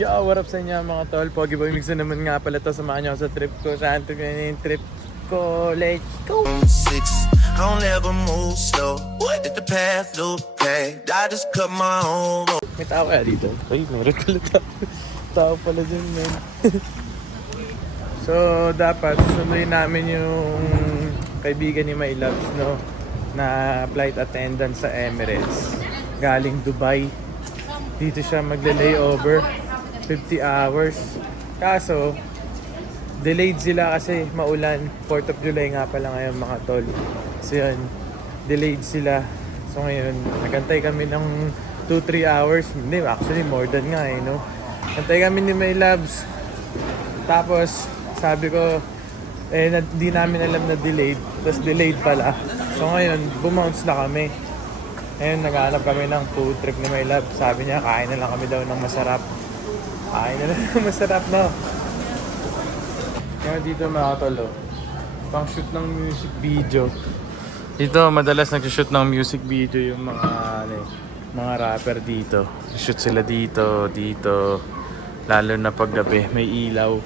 Yo, what up sa inyo mga tol? Pogi Boy Mix na naman nga pala to. Samahan nyo ako sa trip ko. Saan to yung trip ko? Let's go! I don't ever move slow. Let the path look paved. I just cut my own road. May tao kaya dito? Ay, meron pala tao. Tao pala dyan, man. So, dapat susunduin namin yung kaibigan ni My Loves, no? Na flight attendant sa Emirates. Galing Dubai. Dito siya magla-layover. 50 hours. Kaso, delayed sila kasi maulan. 4th of July nga pala ngayon mga tol. So yun, delayed sila. So ngayon, nagantay kami ng 2-3 hours. Hindi, actually more than nga no? Antay kami ni My Loves. Tapos, sabi ko, di namin alam na delayed. Tapos delayed pala. So ngayon, bumounce na kami. Ngayon, naghahanap kami ng food trip ni My Love. Sabi niya, kain na lang kami daw ng masarap. Kain na lang ng masarap, no? Kaya dito mga tolo, pang shoot ng music video. Dito, madalas nag-shoot ng music video yung mga rapper dito. Shoot sila dito. Lalo na pag gabi, may ilaw.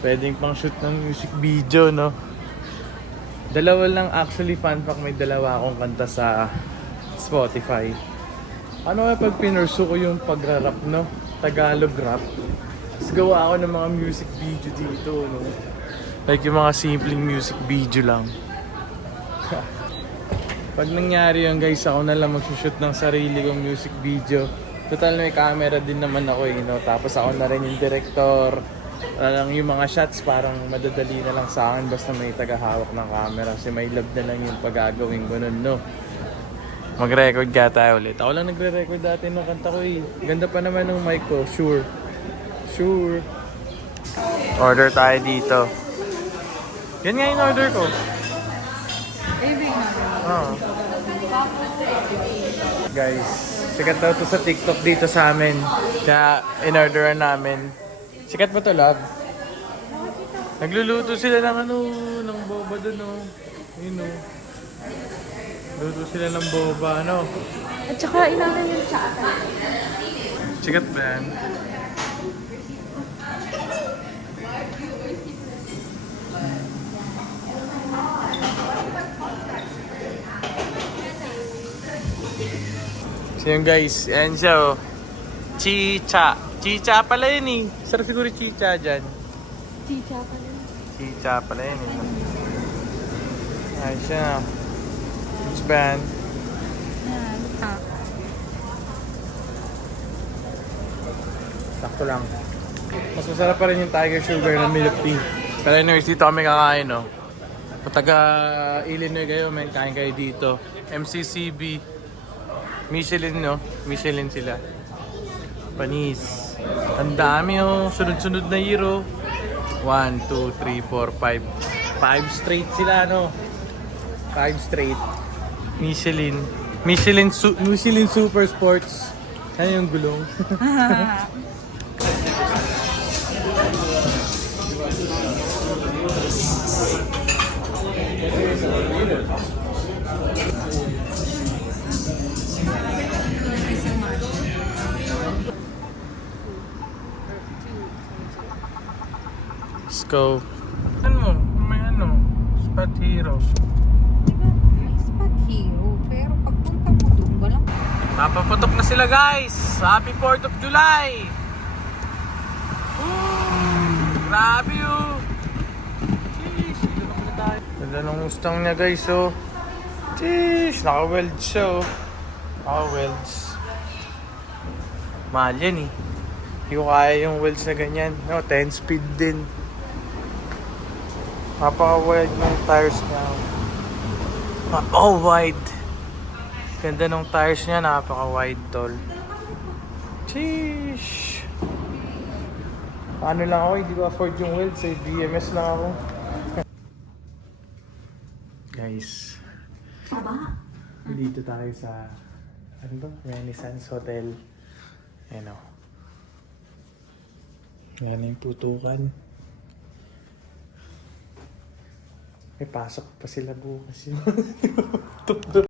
Pwedeng pang shoot ng music video, no? Dalawa lang actually, fun fact, may dalawa akong kanta sa Spotify. Ano nga pag pinursu ko yung pagra-rap, no? Tagalog rap. Tapos gawa ako ng mga music video dito, no? Like yung mga simpleng music video lang. Pag nangyari yun guys, ako na lang magsushoot ng sarili kong music video. Total may camera din naman ako no? Tapos ako na rin yung director. Lang yung mga shots parang madadali na lang sa akin basta may tagahawak ng camera. Kasi may love na lang yung pagagawin ko nun, no? Mag-record ka tayo ulit. Ako lang nagre-record dati ng kanta ko eh. Ganda pa naman ng mic ko, sure. Order tayo dito. Yan nga yung order ko. Guys, sikat daw to sa TikTok dito sa amin. Kaya in-orderan namin. Sikat ba to, love? Nagluluto sila ng ng boba dun, no? Yun, no? Luto sila ng boba, ano? At saka inamin yung tsaka. Sikat ba yan? So yun guys, yan siya oh. Chicha. Chicha pala yun eh. Sarap siguro chicha dyan. Chicha pala. Chicha pala yun eh. Ayan siya. Which band? Sakto lang. Mas masarap pa rin yung Tiger Sugar na milk tea. Pero anyways, dito kami kakain, no? Kung taga Illinois kayo, men, kain kayo dito. MCCB. Michelin, no? Michelin sila. Panis. Ang dami, oh. Sunod-sunod na hero. 1, 2, 3, 4, 5. 5 straight sila, no? 5 straight. Michelin Super Sports. Ano yung gulong? Let's go. Ano? May Spot Hero. May spot hero, pero pagpunta mo doon, walang... Napaputok na sila guys! Happy 4th of July! Grabe yun! Sheesh! Ganda ng Mustang niya guys oh! Sheesh! Naka-weld siya oh! Naka-welds. Mahal yan eh. Hindi ko kaya yung welds na ganyan. No, 10 speed din. Napaka-wide ng tires niya. Oh, wide! Ganda ng tires niya, napaka-wide tol. Sheesh! Ano lang ako, hindi ko afford yung wheels eh. BMS lang ako. Guys, dito tayo sa ano ba? Renaissance Hotel. Ayan o. Ayan yung putukan. May pasok pa sila bukas yun.